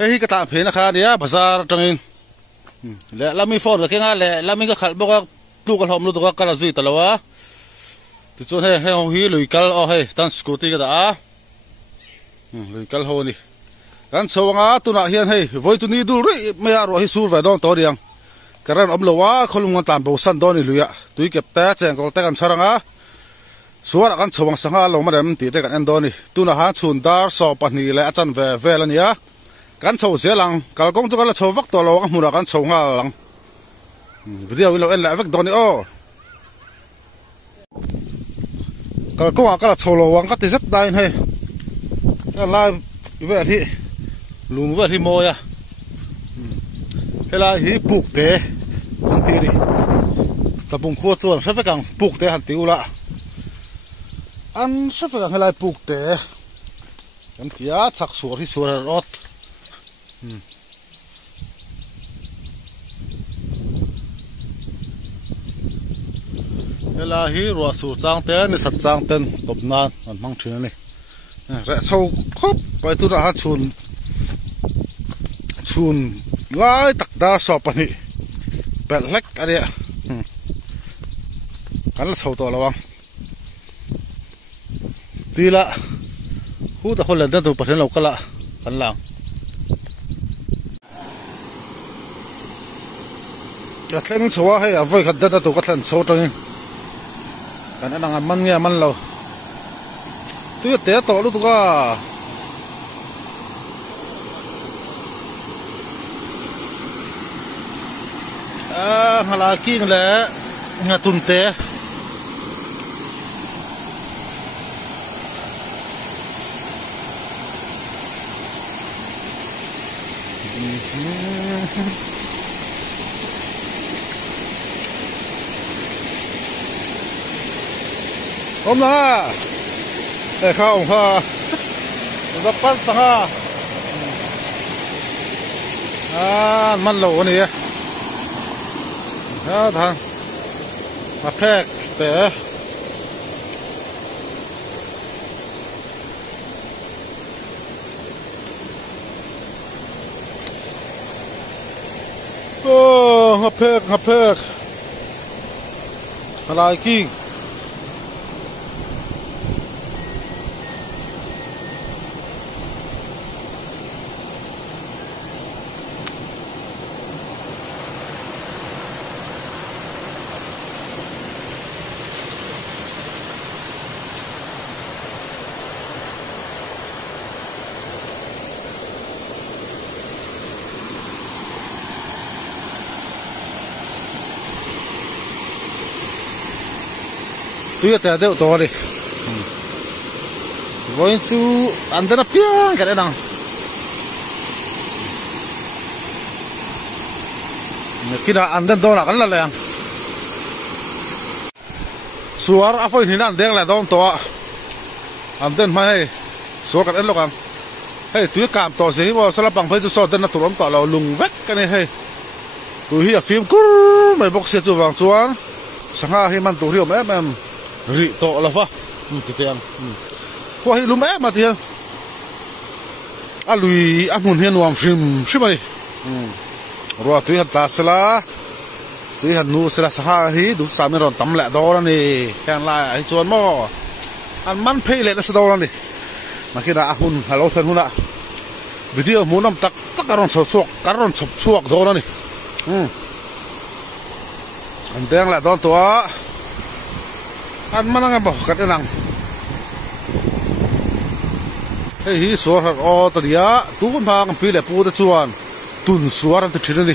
hi ka ta phe na kha nia bazar tangin le lami phone ka nga le lami ka khal boka tu ka hom lu to ka kala zui talawa ti chon he he hi lui kal o he tan scooty ka da a lui kal ho ni kan chawanga tuna hian hei voi tu ni du ri me aro hi sur va don to riang karan om lowa kholungan tan bo san don ni luya tui kep ta cheng kol ta kan saranga suara kan chawang sanga lo ma rem ti te kan en don ni tuna ha chun dar so pa ni le achan ve ve la nia kan chaw zelang kal kong tu kala chaw vak to lo ang mura kan chaw nga lang video lo en la vek don ni o kal kong kala chaw lo wang ka ti zat dai he ka la ve hi lung ve hi mo ya hela hi puk te ang ti ri tapung kho chuan sa vekang puk te han ti ula an sa vekang hela puk te kan tia chak sur hi sur rot hela hi ro su chang te ni sat chang ten top nan an mang thina ni re chau khop pai tu ra ha chun lai tak da so pa ni pel lek aria kan la chau to lawang tila hu ta khol da tu pathen lo kala kan lang la thleng chawa he avoi khat da tu ka thlan chho tang kan anang man nge man lo tu te to lu tu ka hala king le nga tun te hôm na để không ha nó bắt sang man lẩu này thằng mà phèn để hấp phèn lại kinh tuy là đều to đi, với chú ăn rất là piang cái đấy nào, khi nào ăn đến to là cái là lẹng, suar áp phơi thì ăn đen là đông to, ăn đến mai suar cái đấy lo càng, hey tuy cảm to gì mà sao là bằng phơi cho đến là tụi nó to là lùng vét cái này hey, tụi hi phim cú mày bóc xe chú vàng chuan, sáng ha hi man tụi hiểu mấy em rị to là pha, thì tiền, qua hi lùm mà tiền, lùi muốn hiền hoàng phim mày, rồi tuy hạt ta sẽ là, tuy hạt nu sẽ là ha hi đủ sáu mươi rồi tắm lại đó là nè, khen lại anh chuan mò, anh man pay lại là sao đó nè, mà khi đã hun hello san hun ạ, video muốn nằm tắc caron sập suộc đó nè, anh đang lại đó to. Anh mà năng bảo cái năng, hey hi suar ở tây á, tu con phang phi lệ pu de chuan, tun suar anh tự chịu đi,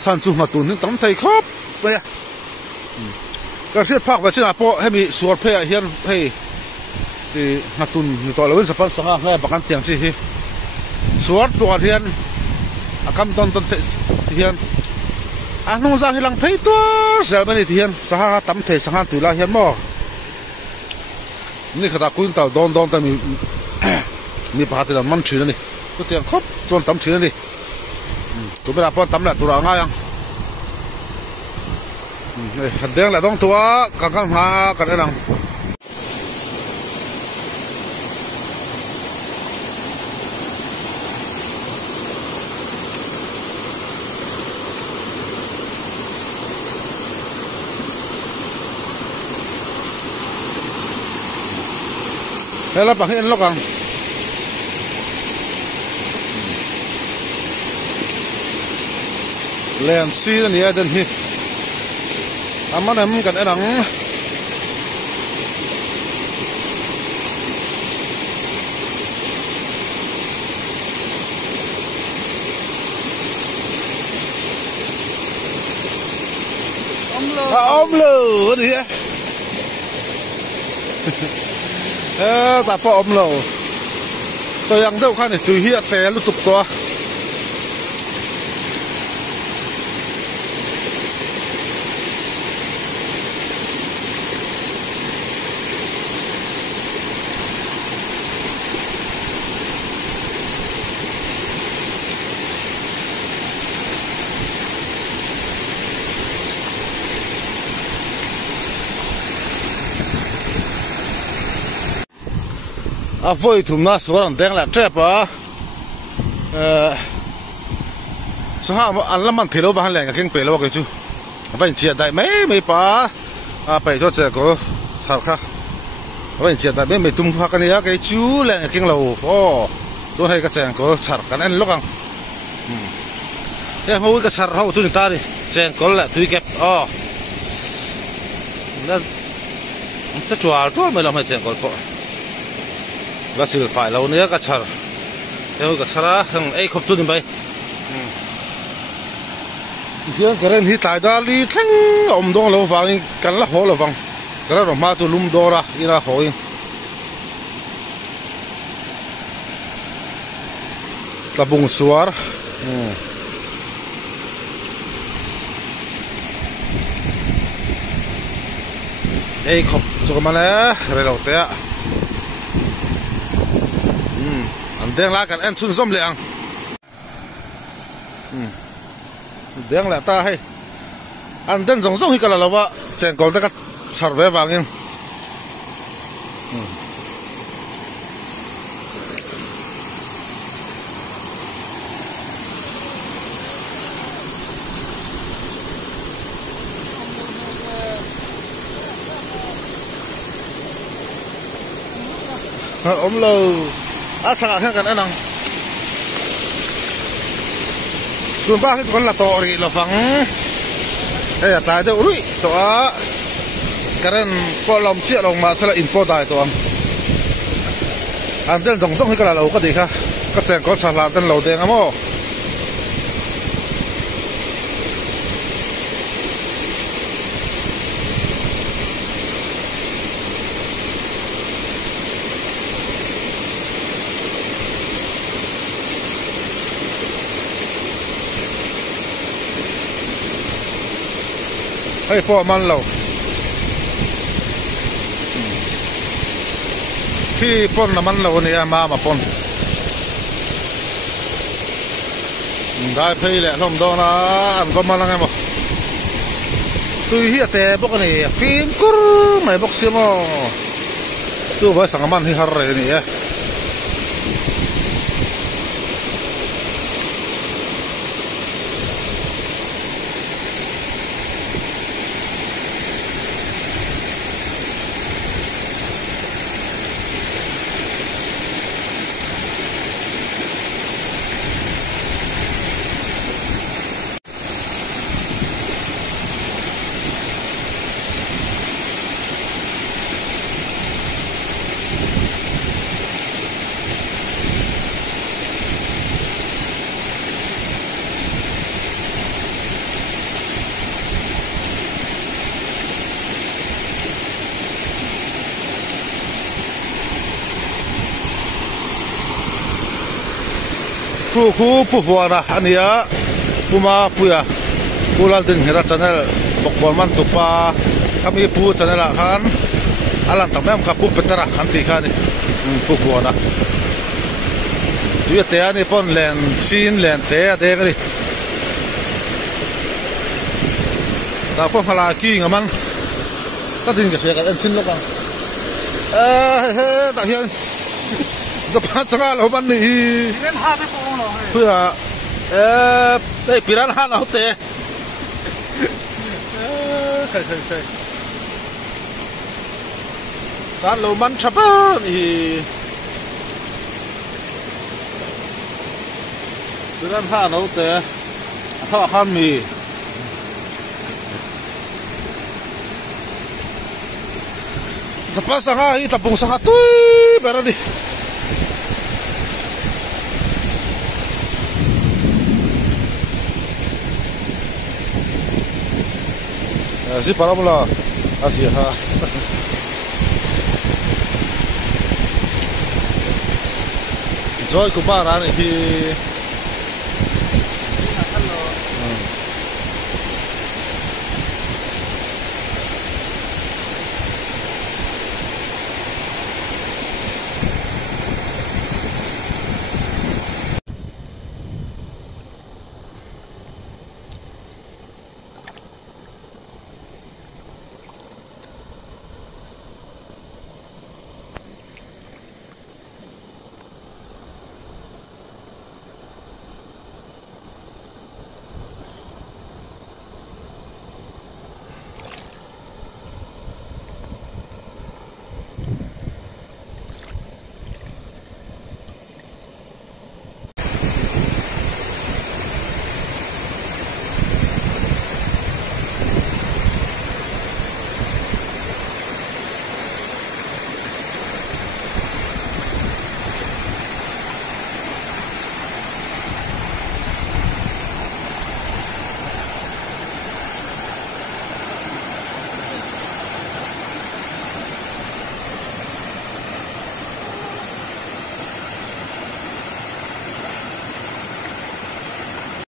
san chu mà tun tắm thấy khóc, vậy à, cái chuyện phạc về trên nào po, hay bị suar phe hiền hay, thì mà tun như tao lấy sắp sang ngay bạc ăn tiền gì hi, suar tuan hiền, cam ton hiền, nông dân hilang phe to, giờ bên này hiền, sang tắm thấy sang tu la hiền mò. Ni khata kuin tao don ta mi pahati la man thina ni ko tiang khop chon tam thina ni tu bera pon tam la tu ra nga yang deng la dong tua kang ha kan enang là bằng hiện lóc ang len si na niya den hi aman em kan enang ôm lù đi á ta po ôm lù tôi đang đâu khăn để tùy hiện té lúc tục to à voi thùng na số lần đen là trap à số ha anh làm ăn thì lâu vào lẻ cái kinh lâu cái chú vậy chia đại mấy pa à phải cho trẻ có sao khác vậy chia đại mấy tung hoa cái này cái chú lẻ cái kinh lâu ô tôi hay cái trẻ có sạt cái này lúc ăn cái hôi cái sạt hôi tôi ta đi trẻ có là tùy kẹp ô nó chắc chua mới làm hay trẻ cóก็สิฝ่ายเราเนื้อกระชากเอวกระชากทั้งไอ้ขบตุนไปเฮียกระเด็นที่ตายดาลีทั้งอมดงเราฟังกันละหัวเราฟังกระเด็นมาตัวลุมดอระอีละหัวตะบุงสวรไอ้ขบจุกมันเลยเรื่องเราเตะอันเดียงละกันอันชุนส้มเหลืองเดียงละตาให้อันเดินส่งให้กันแล้วว่าเจนก่อนจะกัดชาร์เวฟวางเองอมโลอาสาแข่งกันนั่งส่วนบ้านที่คนละต่อรีเราฟังเฮ้ยตายเดี๋ยวรุ่ยตัวกระเด็นพอลมเชี่ยลงมาสละอินโฟได้ตัวอันเดินส่งให้กันเราก็ดีค่ะก็แจ้งก็ฉลาดเดินเราเด้งอ่ะโม่ให้พ่อมันเราที่พ่นน้ำมันเราเนี่ยมาพ่นได้เพลแหละลมโดนนะอันก็มาแล้วไงบ่ตัวเหี้ยแต่บอกนี่ฟิล์มกุ๊รไม่บอกเสียมั้งตัวว่าสังมันที่ฮาร์เรนี่ku pufuara ania puma puya pulal din hira channel bokbolman tupa kami pu channel khan alam tamam ka pu petara anti khani pufuara duya te ani pon len sin len te ade gari ta pon hala ki ngaman ta din ka ka sin lo ka ta hianก็พัชงาเราบันนี่เล่นห้าไปโกงหรอเพื่อได้ปีร้านห้าเราเตะใช่ tan lo man chapa hi dan ha no te ha ha mi Sapa sanga hi tapung sanga tu pero di si para mula asih ha joy kubaran hi